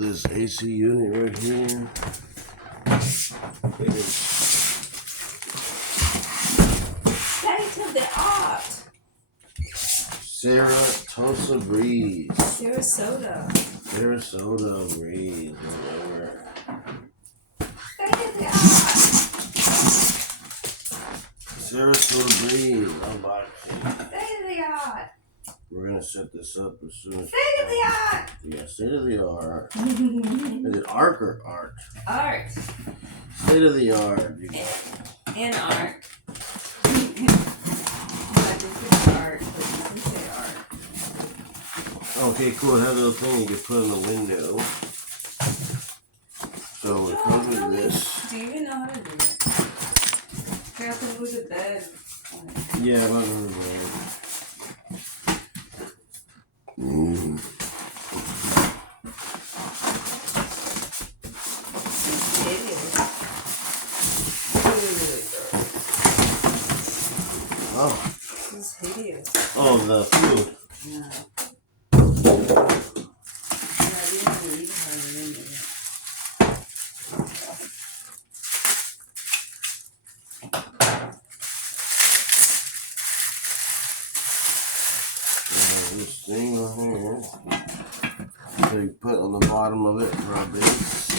this AC unit right here. It is state of the art. Sarasota breeze. Sarasota breeze, whatever. State of the art. Sarasota breeze, unboxing. State of the art. We're gonna set this up as soon as. State of the art. Yeah, state of the art. Is it arc or art? Art. State of the art. And art. Not just it's art, but you can say art. Okay, cool. It has a little thing you can put in the window. So it comes with this. Do you even know how to do it? Careful with the bed. Yeah, I'm not gonna do it. Oh. This is hideous. Oh, the food. No. I didn't believe how to read it. This thing right here. So you put on the bottom of it for a base.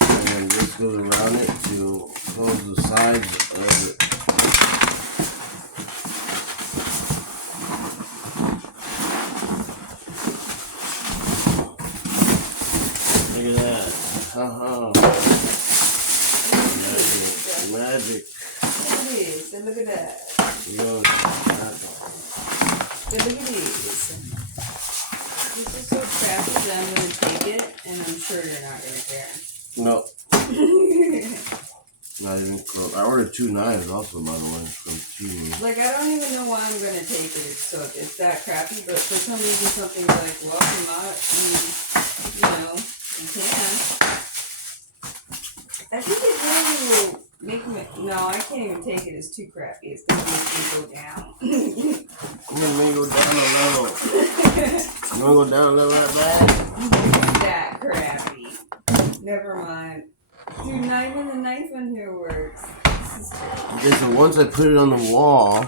And this goes around it to close the sides of it. Look at that. Haha. Magic. It is. And look at that. You know, But look at these. This is so crappy that I'm going to take it, and I'm sure you're not going to care. no. Not even close. I ordered 2 knives also, by the way, from Temu. Like, I don't even know why I'm going to take it. It's that crappy, but for some reason something's like, well, I'm not, you can. I think it really will make me, no, I can't even take it. It's too crappy. It's going to make me go down. I'm gonna go down a level. You wanna go down a level that bad? That crappy. Never mind. Dude, not even the knife on here works. This is terrible. Okay, so once I put it on the wall,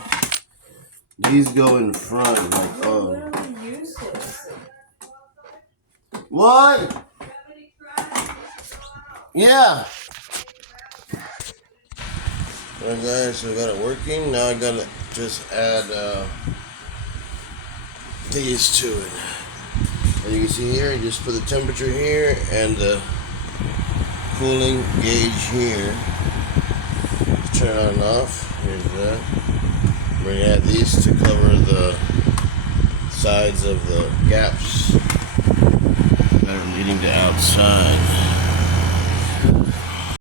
these go in front. Like, They're literally useless. What? Yeah. Alright guys, so I got it working. Now I gotta just add these to it. As you can see here, you just put the temperature here and the cooling gauge here. Turn on and off. Here's that. We're gonna add these to cover the sides of the gaps that are leading to outside.